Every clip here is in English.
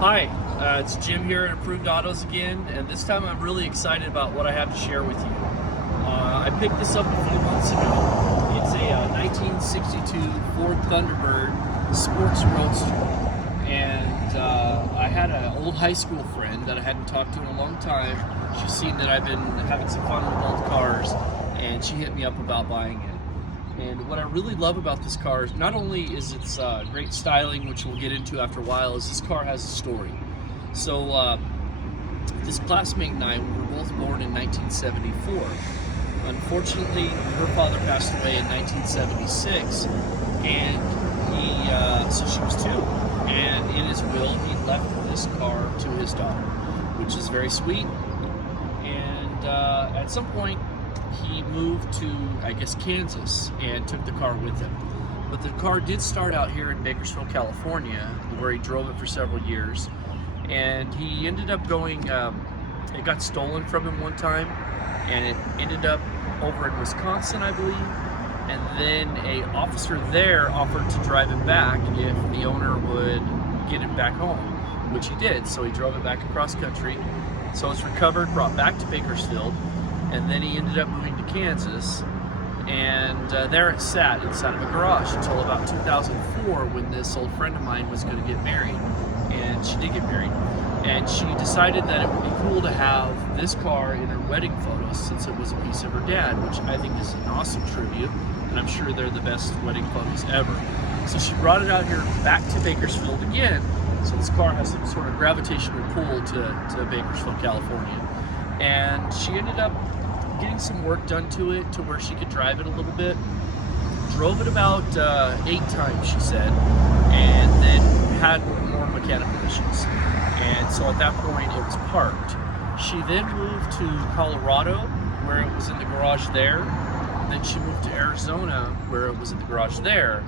Hi, it's Jim here at Approved Autos again, and this time I'm really excited about what I have to share with you. I picked this up a few months ago. It's a 1962 Ford Thunderbird Sports Roadster, and I had an old high school friend that I hadn't talked to in a long time. She's seen that I've been having some fun with old cars, and she hit me up about buying it. And what I really love about this car is not only is its great styling, which we'll get into after a while, is this car has a story. So this classmate and I, we were both born in 1974. Unfortunately, her father passed away in 1976, and so she was 2. And in his will, he left this car to his daughter, which is very sweet. And at some point, he moved to, I guess, Kansas and took the car with him. But the car did start out here in Bakersfield, California, where he drove it for several years. And he ended up going, it got stolen from him one time, and it ended up over in Wisconsin, I believe. And then a officer there offered to drive it back if the owner would get it back home, which he did. So he drove it back across country. So it's recovered, brought back to Bakersfield. And then he ended up moving to Kansas, and there it sat inside of a garage until about 2004, when this old friend of mine was going to get married, and she did get married, and she decided that it would be cool to have this car in her wedding photos since it was a piece of her dad, which I think is an awesome tribute, and I'm sure they're the best wedding photos ever. So she brought it out here back to Bakersfield again, so this car has some sort of gravitational pull to Bakersfield, California, and she ended up getting some work done to it to where she could drive it a little bit. Drove it about 8 times, she said, and then had more mechanical issues. And so at that point, it was parked. She then moved to Colorado, where it was in the garage there. And then she moved to Arizona, where it was in the garage there.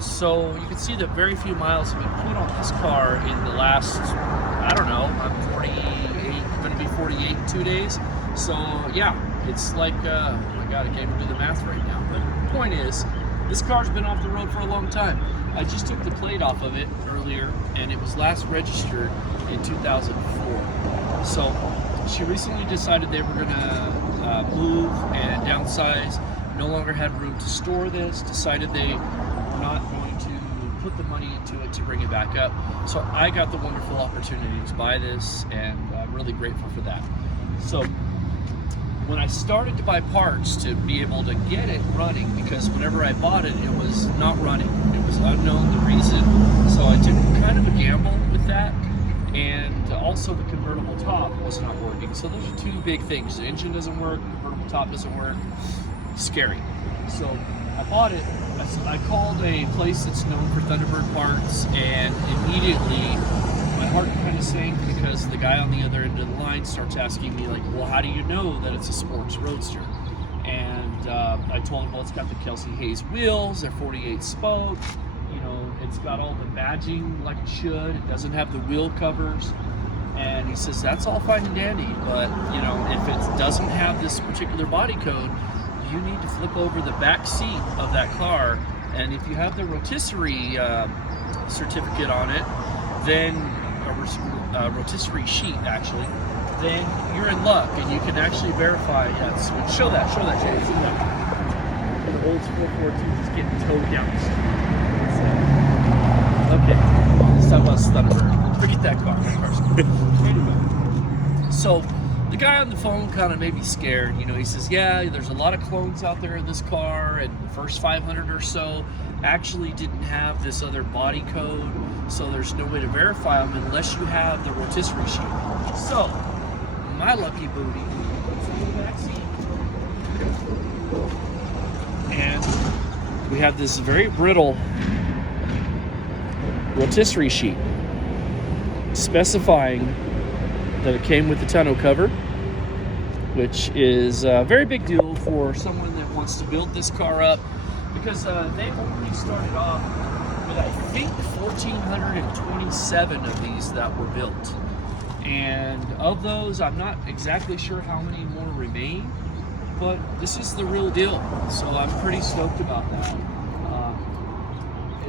So you can see that very few miles have been put on this car in the last, I don't know, I'm 48, going to be 48 in 2 days. So yeah, it's like, oh my God, I can't even do the math right now. But the point is, this car's been off the road for a long time. I just took the plate off of it earlier, and it was last registered in 2004. So she recently decided they were gonna move and downsize, no longer had room to store this, decided they were not going to put the money into it to bring it back up. So I got the wonderful opportunity to buy this, and I'm really grateful for that. So when I started to buy parts to be able to get it running, because whenever I bought it, it was not running. It was unknown, the reason. So I took kind of a gamble with that. And also the convertible top was not working. So those are 2 big things. The engine doesn't work, the convertible top doesn't work. Scary. So I bought it. I called a place that's known for Thunderbird parts, and immediately my heart kind of sank, because the guy on the other end of the line starts asking me, like, well, how do you know that it's a Sports Roadster? And I told him, well, it's got the Kelsey Hayes wheels, they're 48 spoke, you know, it's got all the badging like it should, it doesn't have the wheel covers. And he says, that's all fine and dandy, but, you know, if it doesn't have this particular body code, you need to flip over the back seat of that car, and if you have the rotisserie certificate on it, then a rotisserie sheet, actually, then you're in luck, and you can actually verify. Yeah, show that, Jay. See that? The old school 4.2 is getting towed down the street. Okay, let's talk about Thunderbird. Forget that car. That car's good. Anyway, so the guy on the phone kind of made me scared. You know, he says, yeah, there's a lot of clones out there in this car, and the first 500 or so actually didn't have this other body code, so there's no way to verify them unless you have the rotisserie sheet. So, my lucky booty, and we have this very brittle rotisserie sheet specifying that it came with the tonneau cover, which is a very big deal for someone that wants to build this car up, because they only started off with, I think, 1,427 of these that were built. And of those, I'm not exactly sure how many more remain, but this is the real deal. So I'm pretty stoked about that.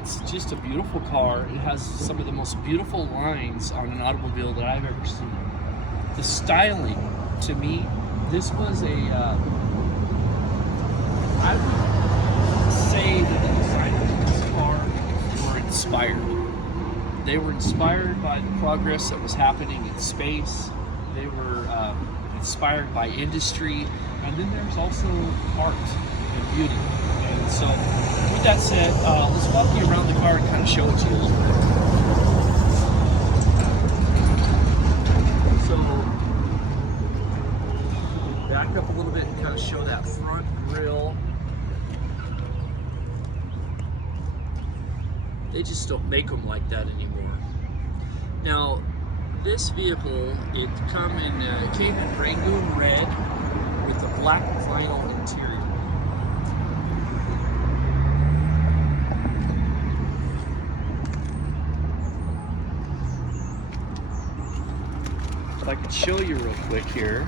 It's just a beautiful car. It has some of the most beautiful lines on an automobile that I've ever seen. The styling, to me, this was I would say that the designers of this car were inspired. They were inspired by the progress that was happening in space. They were inspired by industry. And then there's also art and beauty. And so, with that said, let's walk you around the car and kind of show it to you a little bit. So, back up a little bit and kind of show that front grille. They just don't make them like that anymore. Now, this vehicle, it came in Rangoon red with a black vinyl interior. If I could show you real quick here.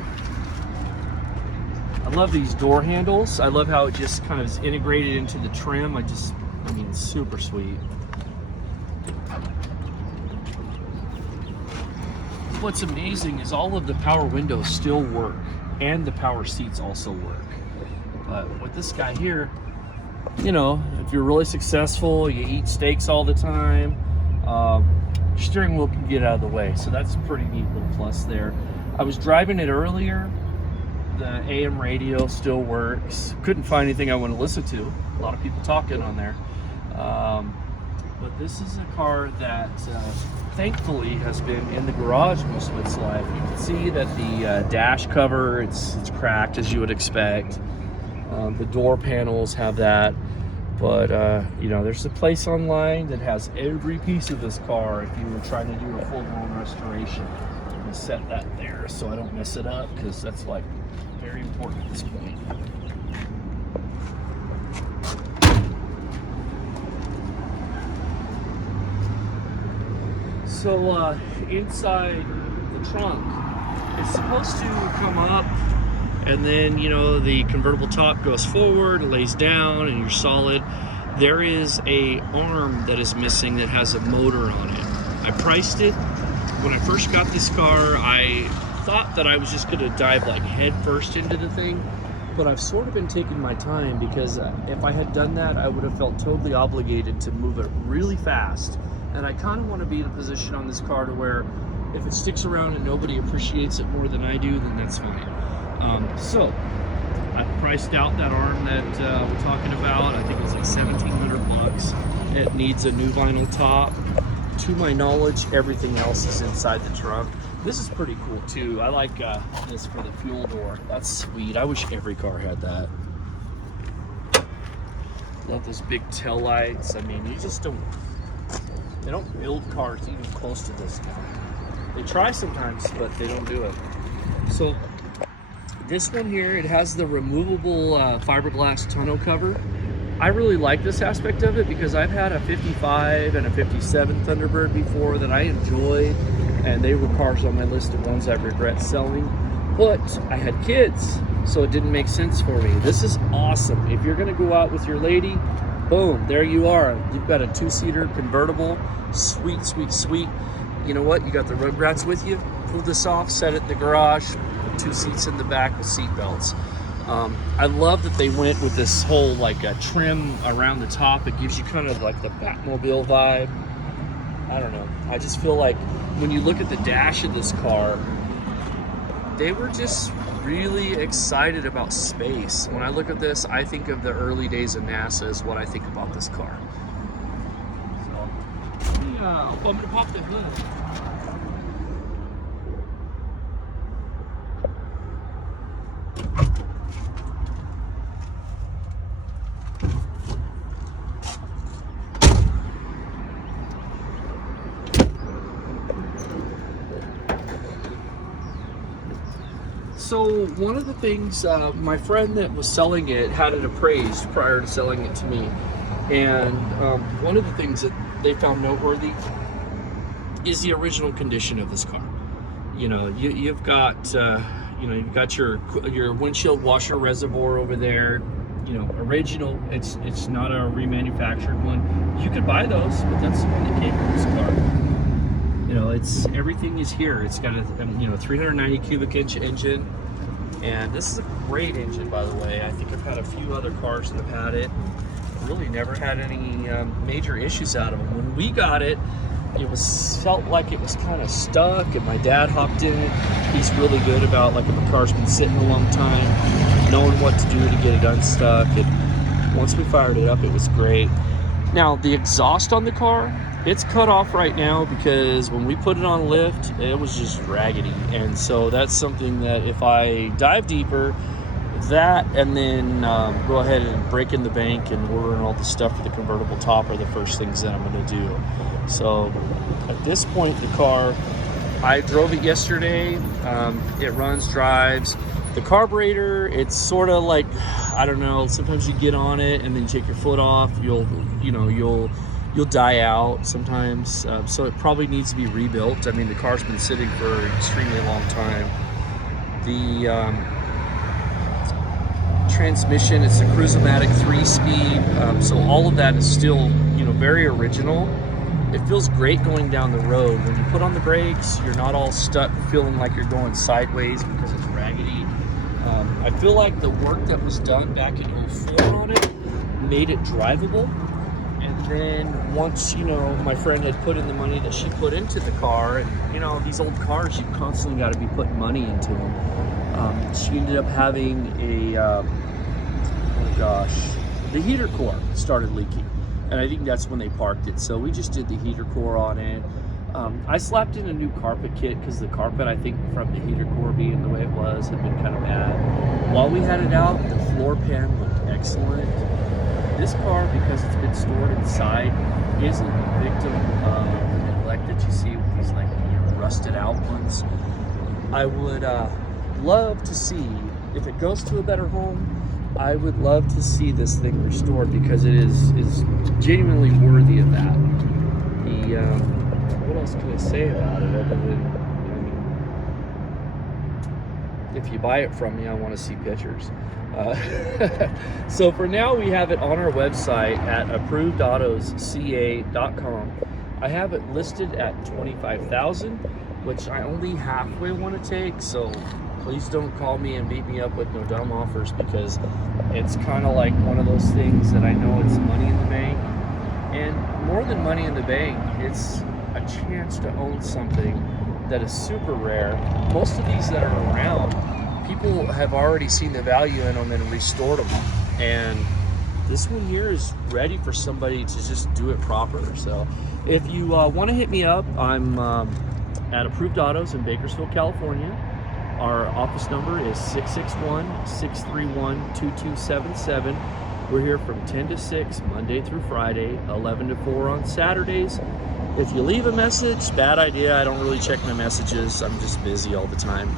I love these door handles. I love how it just kind of is integrated into the trim. I mean, it's super sweet. What's amazing is all of the power windows still work, and the power seats also work. But with this guy here, you know, if you're really successful, you eat steaks all the time, your steering wheel can get out of the way. So that's a pretty neat little plus there. I was driving it earlier. The AM radio still works. Couldn't find anything I want to listen to. A lot of people talking on there. But this is a car that thankfully has been in the garage most of its life. You can see that the dash cover, it's cracked as you would expect. The door panels have that. But, you know, there's a place online that has every piece of this car if you were trying to do a full-blown restoration. I'm going to set that there so I don't mess it up, because that's, like, very important at this point. So inside the trunk, it's supposed to come up, and then, you know, the convertible top goes forward, lays down, and you're solid. There is a arm that is missing that has a motor on it. I priced it. When I first got this car, I thought that I was just going to dive like head first into the thing, but I've sort of been taking my time, because if I had done that, I would have felt totally obligated to move it really fast. And I kind of want to be in a position on this car to where if it sticks around and nobody appreciates it more than I do, then that's fine. So I priced out that arm that we're talking about. I think it was like $1,700. It needs a new vinyl top. To my knowledge, everything else is inside the trunk. This is pretty cool too. I like this for the fuel door. That's sweet. I wish every car had that. Love those big tail lights. I mean, they don't build cars even close to this now. They try sometimes, but they don't do it. So this one here, it has the removable fiberglass tonneau cover. I really like this aspect of it, because I've had a 55 and a 57 Thunderbird before that I enjoyed, and they were cars on my list of ones I regret selling. But I had kids, so it didn't make sense for me. This is awesome. If you're gonna go out with your lady, boom, there you are. You've got a two-seater convertible. Sweet, sweet, sweet. You know what? You got the Rugrats with you. Pull this off, set it in the garage, put 2 seats in the back with seat belts. I love that they went with this whole like trim around the top. It gives you kind of like the Batmobile vibe. I don't know. I just feel like when you look at the dash of this car, they were just really excited about space. When I look at this, I think of the early days of NASA is what I think about this car. So, yeah, I'm gonna pop the hood. So one of the things, my friend that was selling it had it appraised prior to selling it to me, and one of the things that they found noteworthy is the original condition of this car. You know, you've got you've got your windshield washer reservoir over there. You know, original. It's not a remanufactured one. You could buy those, but that's the one that came with this car. You know, everything is here. It's got a 390 cubic inch engine, and this is a great engine, by the way. I think I've had a few other cars that have had it. Really never had any major issues out of them. When we got it, felt like it was kind of stuck, and my dad hopped in it. He's really good about, like, if a car's been sitting a long time, knowing what to do to get it unstuck. And once we fired it up, it was great. Now, the exhaust on the car, it's cut off right now because when we put it on lift, it was just raggedy. And so that's something that if I dive deeper, that and then go ahead and break in the bank and ordering all the stuff for the convertible top are the first things that I'm going to do. So at this point, the car, I drove it yesterday. It runs, drives. The carburetor, it's sort of like, I don't know, sometimes you get on it and then you take your foot off, you'll die out sometimes. So it probably needs to be rebuilt. I mean, the car's been sitting for an extremely long time. The transmission, it's a Cruise-O-Matic 3-speed, so all of that is still, very original. It feels great going down the road. When you put on the brakes, you're not all stuck feeling like you're going sideways because it's raggedy. I feel like the work that was done back in 04 on it made it drivable. And then once, my friend had put in the money that she put into the car, and, these old cars, you constantly got to be putting money into them. She ended up having the heater core started leaking. And I think that's when they parked it. So we just did the heater core on it. I slapped in a new carpet kit because the carpet, I think from the heater core being the way it was, had been kind of bad. While we had it out, the floor pan looked excellent. This car, because it's been stored inside, isn't a victim of the neglect that you see with these rusted out ones. I would love to see, if it goes to a better home, I would love to see this thing restored because it is genuinely worthy of that. What else can I say about it other than, if you buy it from me, I want to see pictures. So for now, we have it on our website at approvedautosca.com. I have it listed at $25,000, which I only halfway want to take. So please don't call me and beat me up with no dumb offers, because it's kind of like one of those things that I know it's money in the bank. And more than money in the bank, it's a chance to own something that is super rare. Most of these that are around, people have already seen the value in them and restored them. And this one here is ready for somebody to just do it proper. So if you want to hit me up, I'm at Approved Autos in Bakersfield, California. Our office number is 661-631-2277. We're here from 10 to 6, Monday through Friday, 11 to 4 on Saturdays. If you leave a message, bad idea. I don't really check my messages. I'm just busy all the time.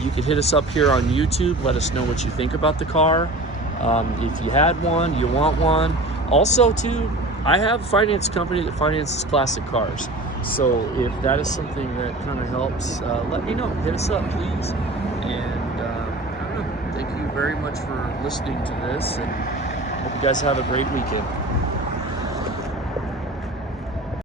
You can hit us up here on YouTube. Let us know what you think about the car. If you had one, you want one. Also, too, I have a finance company that finances classic cars. So if that is something that kind of helps, let me know. Hit us up, please. And I don't know. Thank you very much for listening to this, and hope you guys have a great weekend.